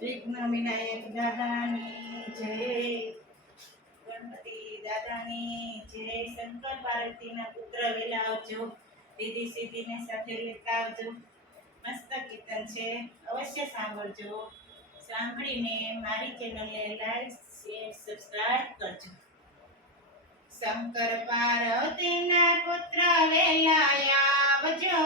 વિનાયક દાદાની જય. ગણપતિ દાદાની જય. શંકર પાર્વતીના પુત્ર વેલા આવજો દીદી સીધીને સાથે લેતા આવજો મસ્ત કીર્તન છે. અવશ્ય સાંભળજો. સાંભળીને મારી ચેનલને લાઈક શેર સબસ્ક્રાઇબ કરજો. શંકર પાર્વતીના પુત્ર વેલા આવજો.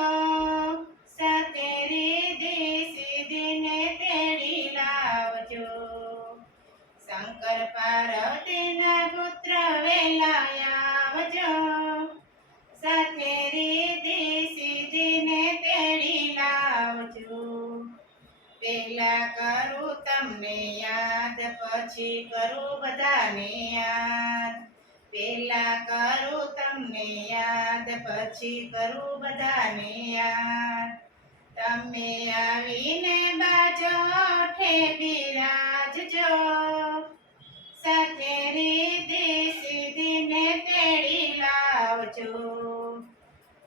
આવજો. સાથે રીધી સીધીને તેડી લાવજો. પહેલા કરું તમને યાદ, પછી કરું બધાને યાદ. પહેલા કરું તમને યાદ, પછી કરું બધાને યાદ. તમે આવીને બાજો ઠે બિરાજજો સાથે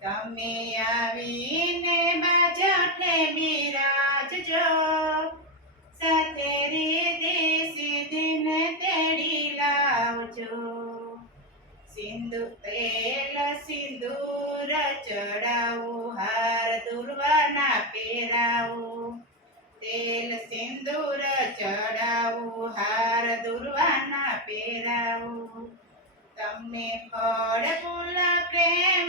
તમે આવીને બાજો ઠે બિરાજજો સાથે રીતિ સીધીને તેડી લાવજો. સિંધુ તેલ સિંદૂર ચડાવો હાર દુર્વાના પહેરાવો. તેલ સિંદૂર ચડાવો હાર દુર્વાના પહેરાવો. તમને ફળ, ફૂલ પ્રેમથી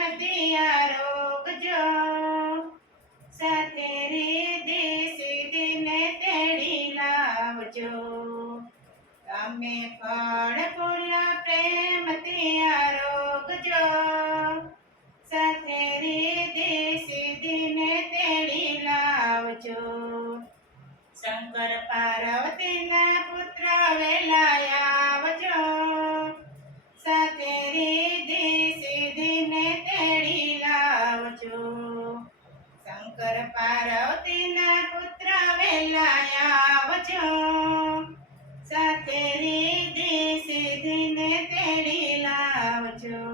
સાથે રીધિ સીધીને તેડી લાવજો.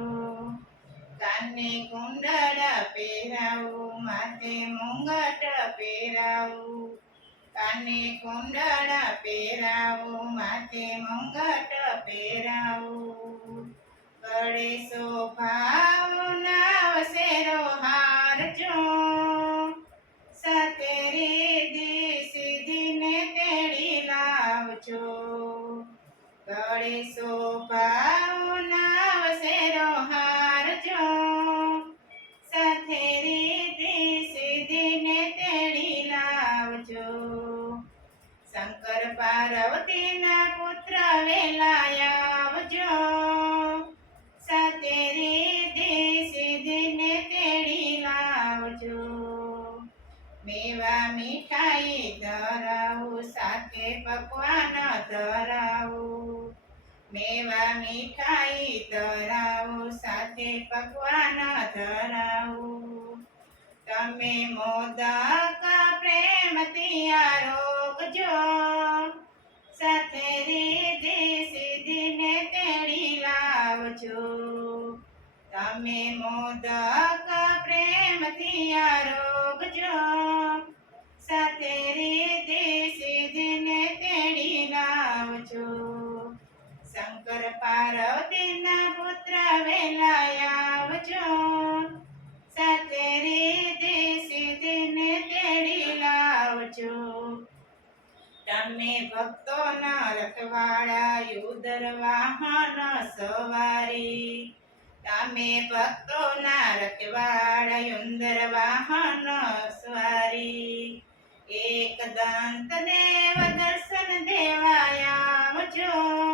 કાને કુંડળ પહેરાવું, માથે મુંગટ પહેરાવું. કાને કુંડળ પહેરાવું, માથે મુંગટ પહેરાવું. ગળે શોભાવું શેરો હારજો ધરાવું મેવા મીઠાઈ ધરાવો સાથે પકવાન ધરાવો તમે મોદક પ્રેમથી આરોગજો. સાથે સીધી સીધીને તેડી લાવજો. તમે મોદક પ્રેમથી આરોગજો. ભક્તોના રખવાડા યુદર વાહન સવારી. તમે ભક્તોના રખવાડા યુંદર વાહન સવારી. એક દેવ દર્શન દેવાયા આવજો.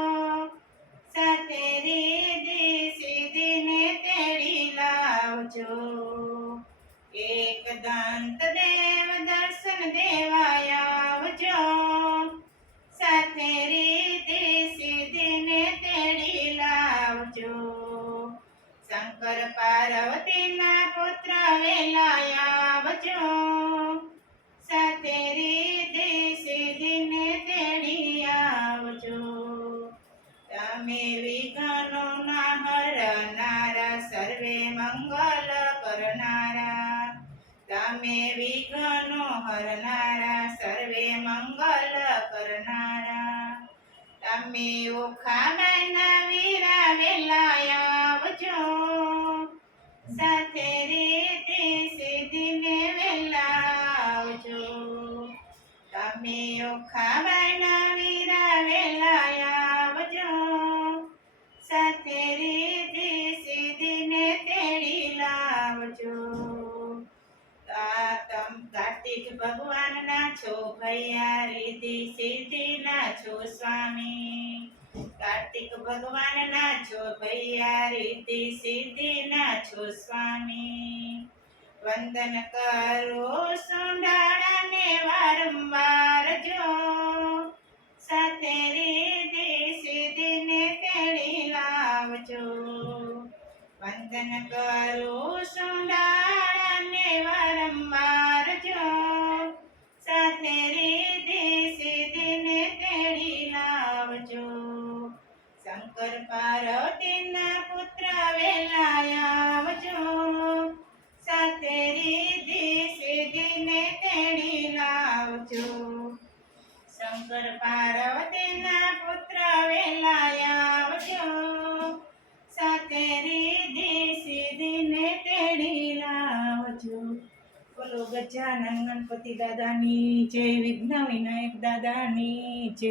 તમે વિઘ્નો હરનારા સર્વે મંગલ કરનારા તમે ઓખાબાના વીરા વેલા આવજો સાથે રીતે સિદ્ધિને વેલા આવજો તમે ઓખાબાના વીરા વેલા આવજો સાથે રીતે કાર્તિક ભગવાનના છો ભૈયા, રીતિ સિદ્ધિના છો સ્વામી. કાર્તિક ભગવાનના છો ભૈયા, રીતિ સિદ્ધિના છો સ્વામી. વંદન કરો સુંડાળાને વારંવાર જો. સાથે રીતિ સિદ્ધિને તેડી લાવજો. વંદન કરું બોલો ગજાનન ગણપતિ દાદાની જય વિઘ્ન વિનાયક દાદાની જય.